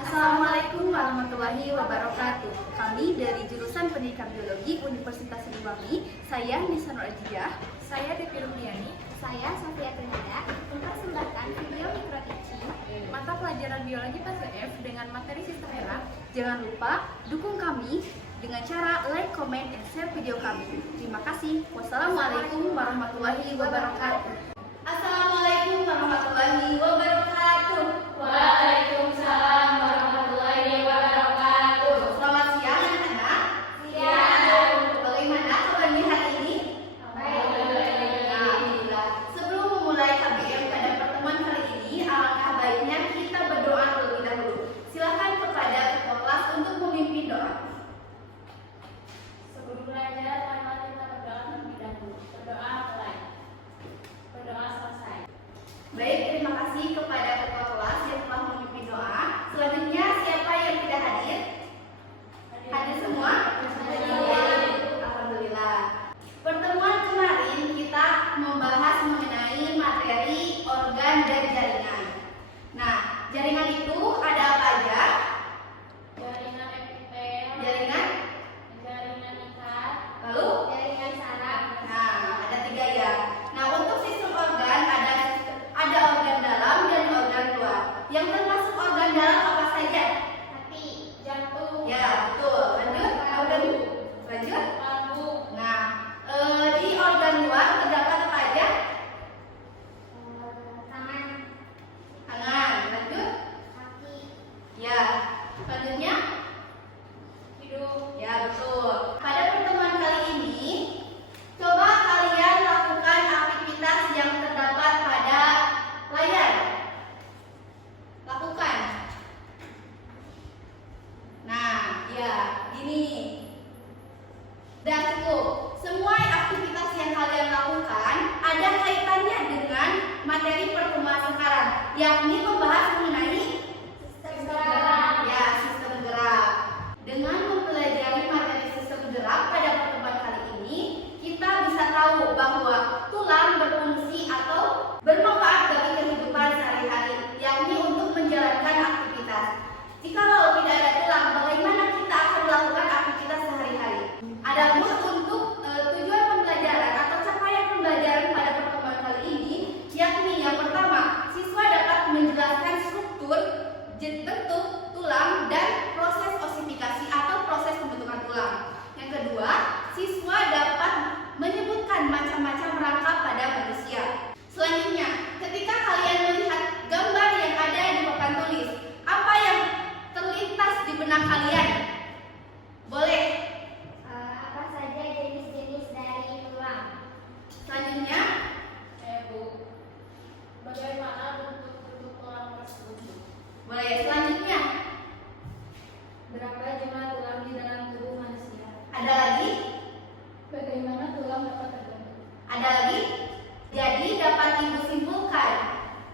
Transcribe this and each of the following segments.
Assalamualaikum warahmatullahi wabarakatuh. Kami dari jurusan Pendidikan Biologi Universitas Siliwangi. Saya Nisa Nur Ajidah. Saya Devi Rupiani. Saya Sofia Trinida mempersembahkan video mikrokecil Mata pelajaran biologi PCF dengan materi sistem gerak. Jangan lupa dukung kami dengan cara like, comment, and share video kami. Terima kasih. Wassalamualaikum warahmatullahi wabarakatuh. Assalamualaikum warahmatullahi wabarakatuh. Waalaikumsalam warahmatullahi wabarakatuh. Selamat siang anak-anak. Siang. Bagaimana kabarnya hari ini? Baik. Alhamdulillah. Sebelum memulai KBM pada pertemuan kali ini, alangkah baiknya kita berdoa terlebih dahulu. Silakan kepada ketua kelas untuk memimpin doa. Sebelum belajar, mari kita berdoa terlebih dahulu. Berdoa mulai. Berdoa selesai. Baik, terima kasih kepada ketua kelas yang telah memimpin doa. Selanjutnya, siapa yang tidak hadir? Hadir semua? Alhamdulillah. Pertemuan kemarin kita membahas mengenai materi organ dan jaringan. Nah, jaringan itu ada apa aja? Jaringan epitel, Jaringan, jaringan ikat, lalu? jaringan saraf. Nah, ada 3 ya. Nah, untuk sistem organ ada organ dalam dan organ luar. Yang termasuk organ dalam apa saja? Hati, jantung, Ya, betul. Lanjut, organ lanjut. lambung, Nah, di organ luar terdapat apa aja? tangan, Tangan. Lanjut. kaki, Ya. Selanjutnya? hidung. Ya, betul. Pada pertemuan kali ini, coba kalian lakukan aktivitas yang terdapat pada layar. Lakukan. Nah, ya, ini. Dan cukup. Semua aktivitas yang kalian lakukan ada kaitannya dengan materi pertemuan sekarang, yakni membahas mengenai Sistem gerak. ya, sistem gerak. Dengan mempelajari materi sistem gerak pada pertemuan kali ini, kita bisa tahu bahwa tulang berfungsi atau bermanfaat bagi kehidupan sehari-hari, yakni untuk menjalankan aktivitas. Jikalau tidak ada tulang, bagaimana kita akan melakukan aktivitas sehari-hari? Adapun untuk tujuan pembelajaran atau capaian pembelajaran pada pertemuan kali ini, yakni yang pertama, siswa dapat menjelaskan struktur, bentuk tulang dan proses osifikasi atau proses pembentukan tulang. Yang kedua, siswa dapat menyebutkan macam-macam rangka pada manusia. Selanjutnya, ketika kalian melihat gambar yang ada di papan tulis, apa yang terlintas di benak kalian? Boleh. Apa saja jenis-jenis dari tulang? Selanjutnya, Bu. Bagaimana bentuk-bentuk tulang tersebut? boleh. Selanjutnya, Berapa jumlah tulang di dalam tubuh manusia? ada lagi? Bagaimana tulang dapat terbentuk? Ada lagi? Jadi dapat Ibu simpulkan,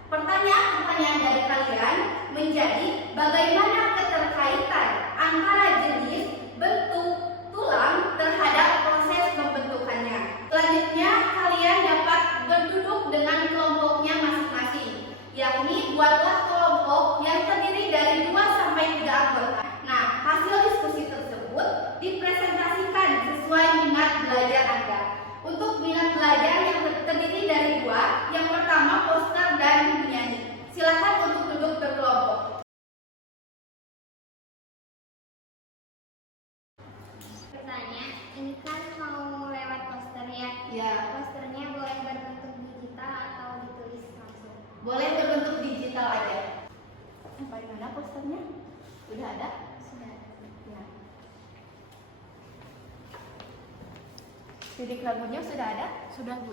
pertanyaan-pertanyaan dari kalian menjadi bagaimana keterkaitan antara jenis bentuk tulang terhadap proses pembentukannya. Selanjutnya, kalian dapat berduduk dengan kelompoknya masing-masing, yakni buatlah kelompok yang terdiri dari 2 sampai 3 anggota. Nah, hasil diskusi tersebut dipresentasikan sesuai minat belajar Anda. Untuk minat belajar yang terdiri dari 2, yang pertama poster dan penyanyi. Silakan untuk duduk berkelompok. Pertanyaan, ini kan mau lewat poster ya. Ya, Posternya boleh berbentuk digital atau ditulis langsung? boleh berbentuk digital aja. Bagaimana posternya? Sudah ada? Sudah. Ya. Lirik lagunya sudah ada? Sudah, Bu.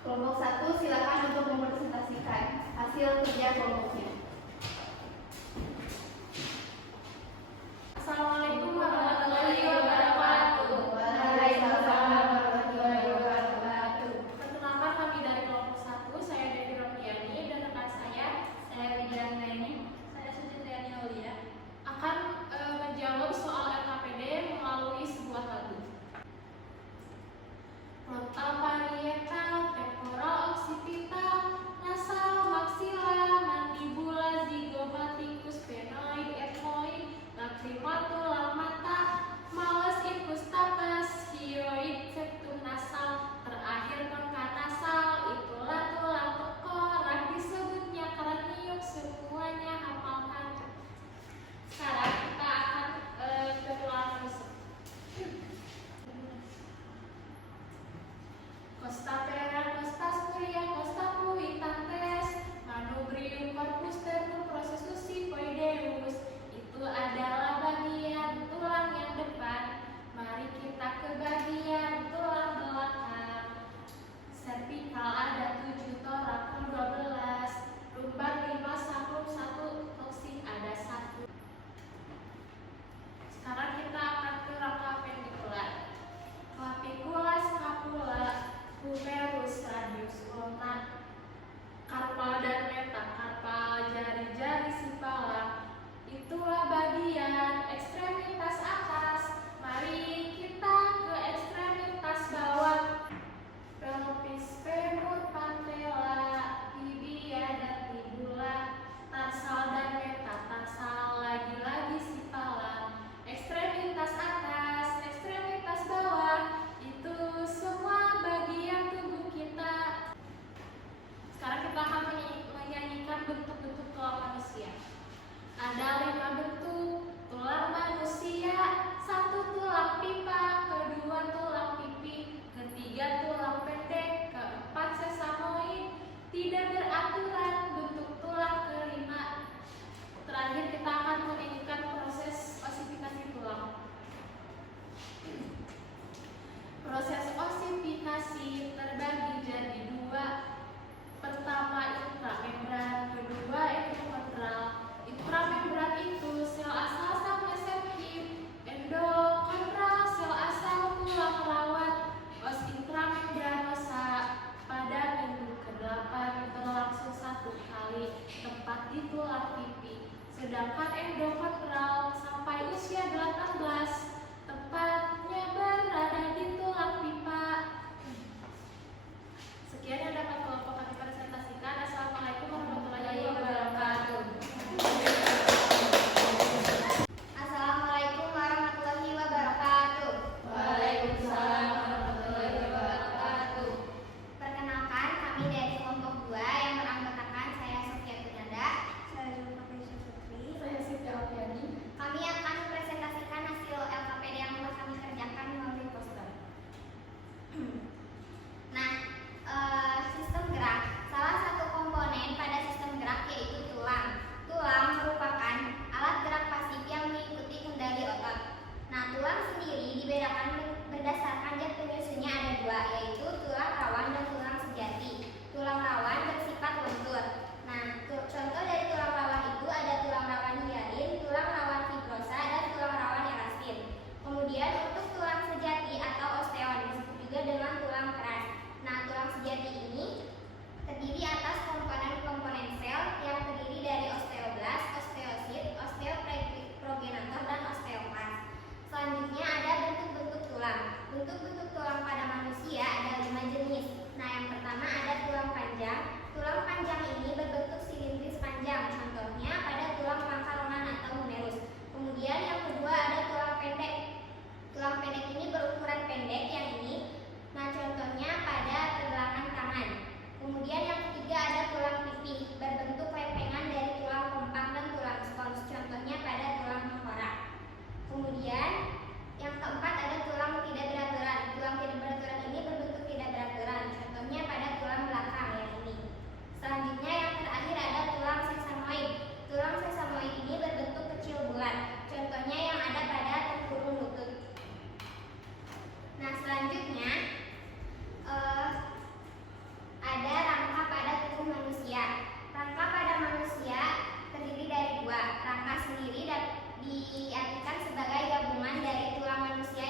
Kelompok 1 silakan untuk mempresentasikan hasil kerja kelompoknya. Assalamualaikum warahmatullahi wabarakatuh. Waalaikumsalam warahmatullahi wabarakatuh. Perkenalkan, kami dari kelompok 1, saya Devi Rupiani dan rekan saya Widya Anggraini, saya Sucitriani Aulia, akan menjawab soal LKPD melalui sebuah lagu. Frontal parietal, temporal occipital, nasal, maxilla, mandibular. Ada 5 bentuk tulang manusia. 1 tulang pipa, kedua tulang pipi, ketiga tulang pendek, keempat sesamoid, tidak beraturan bentuk tulang kelima. Terakhir kita akan menunjukkan proses osifikasi tulang. Proses osifikasi terbagi jadi 2. Pertama intramembran, kedua endokondral. Intramembran itu sel asal sel mesenkim, endokondral sel asal tulang rawat. Os intramembranosa pada minggu ke-8 berlangsung 1 kali, tepat di tulang pipi. Sedangkan endokondral sampai usia 18, tepatnya berada di tulang pipa. Sekian yang dapat kelompok kami presentasikan. Assalamualaikum warahmatullahi wabarakatuh. Assalamualaikum warahmatullahi wabarakatuh. Waalaikumsalam warahmatullahi wabarakatuh. Perkenalkan, kami dari kelompok 2 yang beranggotakan saya Sofia Tunanda, Saya Zulfa Putri. Saya Siti Alfiani. kami akan mempresentasikan hasil LKPD yang telah kami kerjakan melalui poster. Nah, sistem gerak. Salah satu komponen pada sistem gerak yaitu tulang. Tulang merupakan alat gerak pasif yang mengikuti kendali otot. Nah, tulang sendiri dibedakan berdasarkan zat penyusunnya ada 2, yaitu tulang rawan dan tulang sejati. Tulang rawan bersifat lentur. Nah, contoh dari tulang rawan itu ada tulang rawan hialin, tulang rawan fibrosa, dan tulang rawan elastin. Kemudian untuk tulang sejati atau osteon disebut juga dengan tulang keras. Nah, tulang sejati ini terdiri atas komponen-komponen sel yang terdiri dari osteoblas, osteosit, osteoprogenitor, dan osteoklast. Selanjutnya ada bentuk-bentuk tulang. Bentuk-bentuk tulang pada manusia ada 5 jenis. Nah, yang pertama ada tulang panjang. Tulang panjang ini berbentuk silindris panjang, contohnya pada tulang pangkal lengan atau humerus. Kemudian yang kedua ada tulang pendek. Tulang pendek ini berukuran pendek yang ini. Nah, contohnya pada pergelangan tangan. Kemudian yang ketiga ada tulang pipi, berbentuk lempengan dari tulang kompak dan tulang spons, contohnya pada tulang tengkorak. Kemudian yang keempat ada tulang tidak beraturan. Tulang tidak beraturan ini berbentuk tidak beraturan, contohnya pada tulang belakang yang ini. Selanjutnya yang terakhir ada tulang sesamoid. Tulang sesamoid ini berbentuk kecil bulat, contohnya yang ada pada tempurung lutut. Nah, selanjutnya ada rangka pada tubuh manusia. Rangka pada manusia terdiri dari 2. Rangka sendiri diartikan sebagai gabungan dari tulang manusia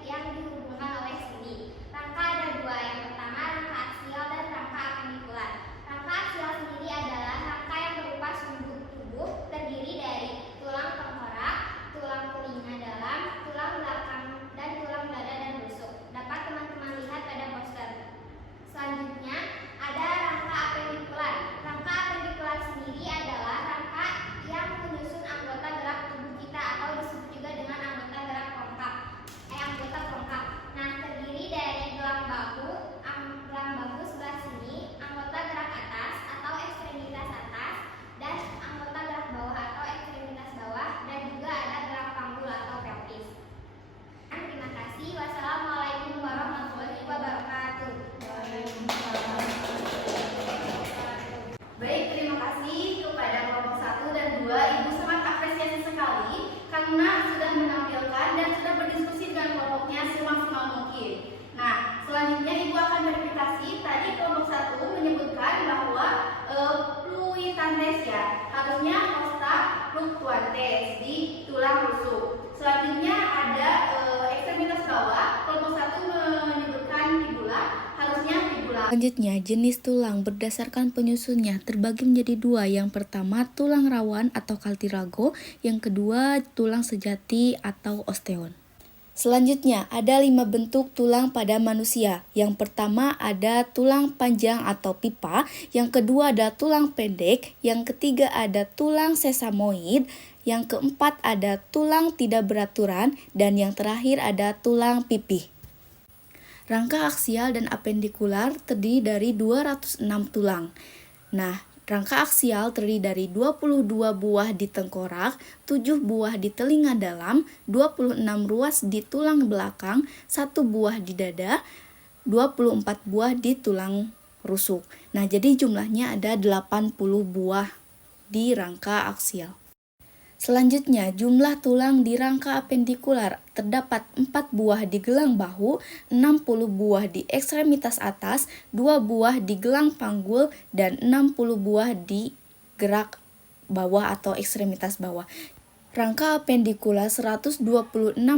yang dihubungkan oleh sendi. Rangka ada 2. Yang pertama rangka aksial dan rangka apendikular. Rangka aksial sendiri adalah rangka yang berupa sumbu tubuh terdiri dari tulang tengkorak, tulang telinga dalam, tulang belakang, dan tulang dada dan rusuk. Dapat teman-teman lihat pada poster. Selanjutnya ada rangka apendikular. Rangka apendikular sendiri adalah rangka yang menyusun anggota gerak tubuh kita atau disebut juga dengan anggota gerak rongkap. Anggota rongkap. Nah, terdiri dari gelang bahu sebelah sini, anggota gerak atas atau ekstremitas atas, dan anggota gerak bawah atau ekstremitas bawah, dan juga ada gerak panggul atau pelvis. Terima kasih. Wassalamualaikum warahmatullahi wabarakatuh. Baik, terima kasih kepada kelompok 1 dan 2. Ibu sangat apresiasi sekali karena sudah menampilkan dan sudah berdiskusi dengan kelompoknya semaksimal mungkin. Nah, selanjutnya Ibu akan verifikasi. Tadi kelompok 1 menyebutkan bahwa fluitantes ya, harusnya costa fluctuantes di tulang rusuk. Selanjutnya ada ekstremitas bawah. Kelompok 1 menyebutkan fibula, harusnya fibula. Selanjutnya, jenis tulang berdasarkan penyusunnya terbagi menjadi 2. Yang pertama, tulang rawan atau cartílago. Yang kedua, tulang sejati atau osteon. Selanjutnya, ada 5 bentuk tulang pada manusia. Yang pertama ada tulang panjang atau pipa. Yang kedua ada tulang pendek. Yang ketiga ada tulang sesamoid. Yang keempat ada tulang tidak beraturan. Dan yang terakhir ada tulang pipi. Rangka aksial dan apendikular terdiri dari 206 tulang. Nah, Rangka aksial terdiri dari 22 buah di tengkorak, 7 buah di telinga dalam, 26 ruas di tulang belakang, 1 buah di dada, 24 buah di tulang rusuk. Nah, jadi jumlahnya ada 80 buah di rangka aksial. Selanjutnya, jumlah tulang di rangka apendikular terdapat 4 buah di gelang bahu, 60 buah di ekstremitas atas, 2 buah di gelang panggul, dan 60 buah di gerak bawah atau ekstremitas bawah. Rangka apendikular 126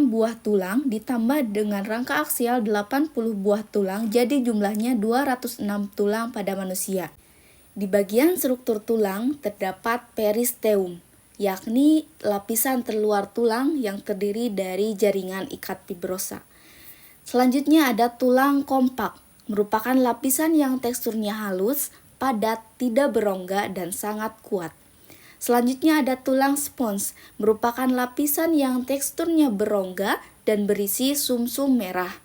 buah tulang ditambah dengan rangka aksial 80 buah tulang, jadi jumlahnya 206 tulang pada manusia. Di bagian struktur tulang terdapat peristeum, yakni lapisan terluar tulang yang terdiri dari jaringan ikat fibrosa. Selanjutnya ada tulang kompak, merupakan lapisan yang teksturnya halus, padat, tidak berongga, dan sangat kuat. Selanjutnya ada tulang spons, merupakan lapisan yang teksturnya berongga dan berisi sumsum merah.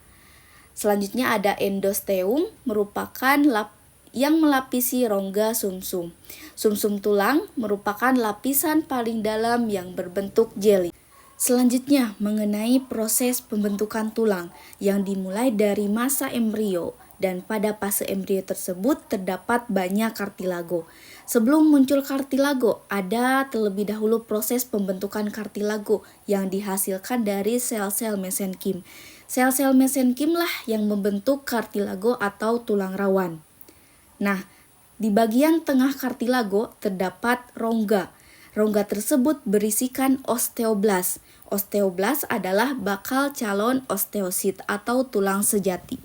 Selanjutnya ada endosteum, merupakan yang melapisi rongga sumsum. Sumsum tulang merupakan lapisan paling dalam yang berbentuk jeli. Selanjutnya mengenai proses pembentukan tulang yang dimulai dari masa embrio, dan pada fase embrio tersebut terdapat banyak kartilago. Sebelum muncul kartilago, ada terlebih dahulu proses pembentukan kartilago yang dihasilkan dari sel-sel mesenkim. Sel-sel mesenkim lah yang membentuk kartilago atau tulang rawan. Nah, di bagian tengah kartilago terdapat rongga. Rongga tersebut berisikan osteoblas. Osteoblas adalah bakal calon osteosit atau tulang sejati.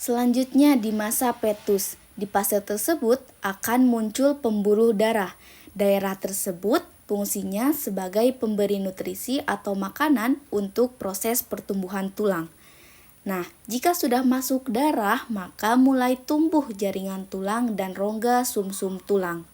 Selanjutnya di masa fetus. Di fase tersebut akan muncul pembuluh darah. Daerah tersebut fungsinya sebagai pemberi nutrisi atau makanan untuk proses pertumbuhan tulang. Nah, jika sudah masuk darah, maka mulai tumbuh jaringan tulang dan rongga sumsum tulang.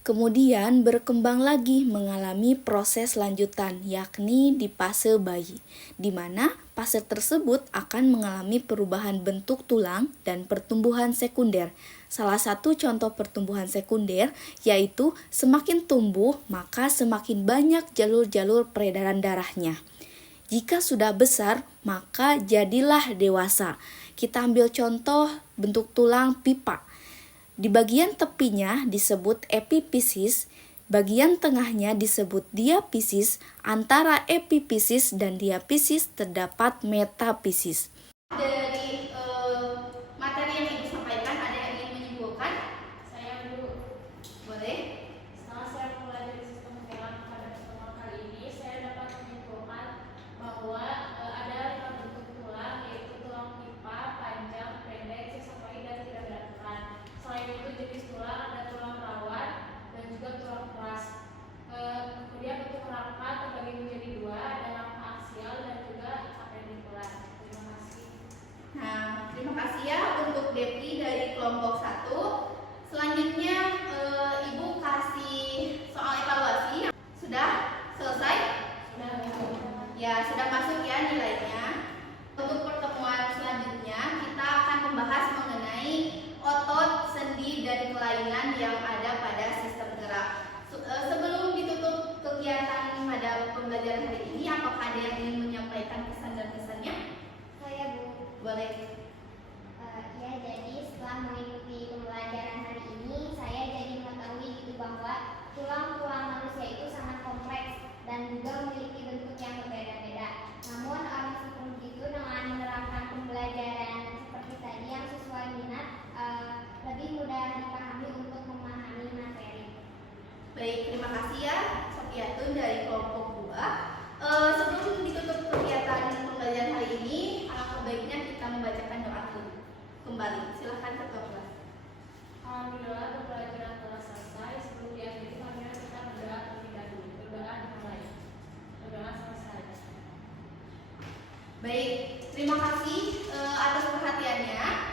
Kemudian berkembang lagi mengalami proses lanjutan, yakni di fase bayi, di mana fase tersebut akan mengalami perubahan bentuk tulang dan pertumbuhan sekunder. Salah satu contoh pertumbuhan sekunder yaitu semakin tumbuh, maka semakin banyak jalur-jalur peredaran darahnya. Jika sudah besar, maka jadilah dewasa. Kita ambil contoh bentuk tulang pipa. Di bagian tepinya disebut epifisis, bagian tengahnya disebut diafisis, antara epifisis dan diafisis terdapat metafisis. Dari materi yang Ibu sampaikan, ada yang ingin menyimpulkan? Saya dulu. Boleh? Setelah saya mempelajari sistem pembelaan pada pertemuan kali ini, saya dapat menyimpulkan bahwa ada 5 bentuk tulang, yaitu tulang pipa, panjang, pendek, sesuai dan tidak berantakan. Selain itu jenis tulang ada tulang rawan dan juga tulang keras. Kemudian bentuk rangka terbagi menjadi 2, ada rangka aksial dan juga apendikular. Terima kasih. Nah, terima kasih ya untuk Devi dari kelompok 1. Selanjutnya Ibu kasih soal evaluasi. Sudah selesai? Ya, sudah masuk ya nilainya. Untuk pertemuan selanjutnya kita akan membahas mengenai otot, sendi, dan kelainan yang ada pada sistem gerak. Sebelum ditutup kegiatan pada pembelajaran hari ini, apakah ada yang ingin menyampaikan pesan dan pesannya? Saya Bu. Boleh. Ya, jadi setelah mengikuti pembelajaran hari ini, saya jadi mengetahui gitu bahwa tulang-tulang manusia itu sangat kompleks dan juga memiliki bentuk yang berbeda-beda. Namun meskipun begitu, dengan menerapkan pembelajaran seperti tadi yang sesuai minat, lebih mudah dipahami untuk memahami materi. Baik, terima kasih ya Sofiatun dari kelompok 2. Sebelum ditutup kegiatan pembelajaran hari ini, alangkah baiknya kita membacakan doa dulu. Kembali, silahkan ketua kelas. Alhamdulillah pembelajaran telah selesai. Sebelum diakhiri, marilah kita berdoa terlebih dahulu. Berdoa dimulai. Berdoa selesai. Baik, terima kasih atas perhatiannya.